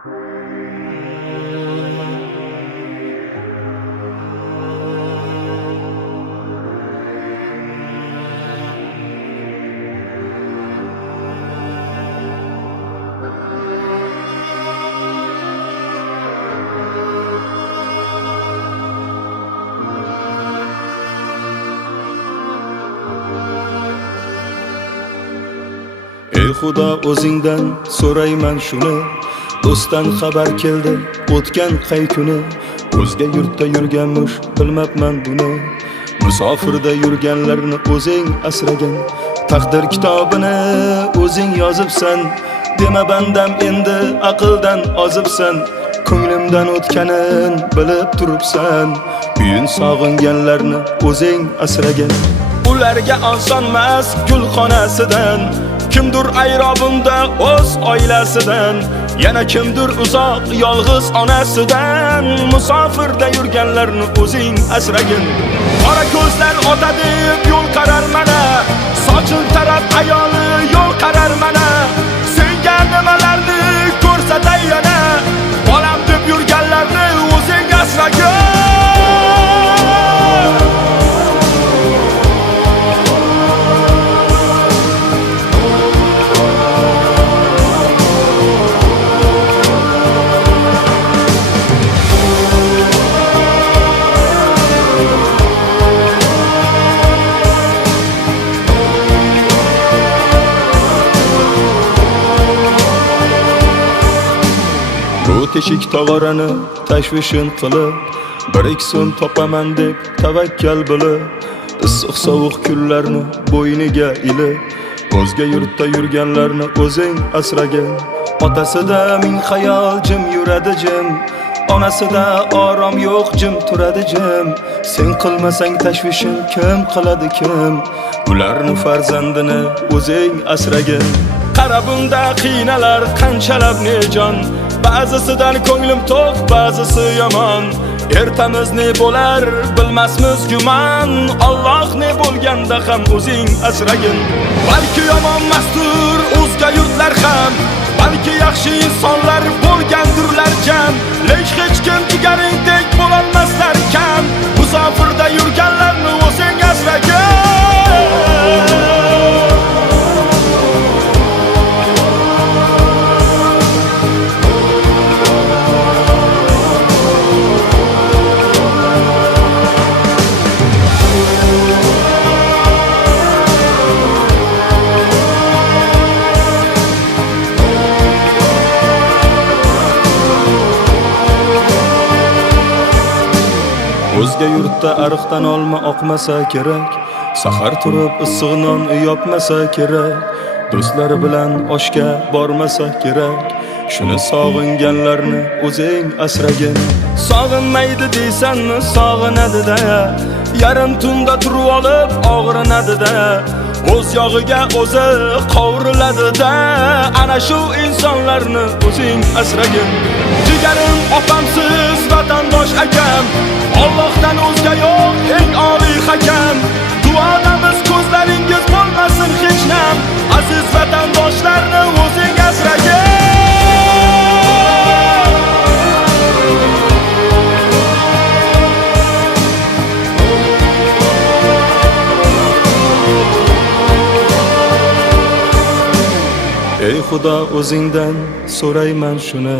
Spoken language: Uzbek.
Ey Xudo, o'zingdan so'rayman shuni, do'stdan xabar keldi o'tgan qay kuni. O'zga yurtda yurganmish, bilmabman buni. Musofirda yurganlarni o'zing asragan, taqdir kitobini o'zing yozibsan. Dema bandam endi aqldan ozibsan, ko'nglimdan o'tganin bilib turibsan. Uyin sog'inganlarni o'zing asragan, ularga osonmas gulxonasidan. Kimdir ayrobimda o'z oilasidan, yana kimdir uzoq yolg'iz onasidan. Musofirda yurganlarni o'zing asragin. Qora ko'zlar ota deb yo'l qarar mana, sochil taraf ayoli yo'l qarar mana. Senga nimalarni ko'rsatay yana, bolam deb yurganlarni o'zing asragin. Bu teshik tog'orani tashvishin qilib, 1-2 so'm topaman deb tavakkal bo'lib, issiq sovuq kunlarni bo'yniga ilib, o'zga yurtda yurganlarni o'zing asragin. Otasida ming xayol jim yuradi jim, onasida orom yo'q jim turadi jim. Sen qilmasang tashvishin kim qiladi kim? Ularni farzandini o'zing asragin. Qarabunda qiynalar qanchalab nejon, ba'zisidan ko'nglim to'q, ba'zisi yomon. Ertamiz ne bo'lar bilmasmiz gumon, Alloh ne bo'lganda ham o'zing asragin. Balki yomon mastur o'zga yurtlar ham, balki yaxshi insonlar bo'lgandirlar jam. Lek hech kim jigaringdek bo'lolmaslar kam. Musofirda yurganlarni o'zing asragin. O'zga yurtda ariqdan olma oqmasa kerak, sahar turib issiq non yopmasa kerak, do'stlari bilan oshga bormasa kerak. Shuni sog'inganlarni o'zing asragin. Sog'inmaydi deysanmi, sog'inadi-da, yarim tunda turib olib og'rinadi-da, o'z yog'iga o'zi qovuriladi-da. Ana shu insonlarni o'zing asragin. Jigarim opamsiz vatandosh akam, Allohdan o'zga yo'q eng oliy hakam. Duodamiz ko'zlaringiz bo'lmasin hech nam, aziz vatandoshlarni o'zing asragin. Ey Xudo, o'zingdan so'rayman shuni,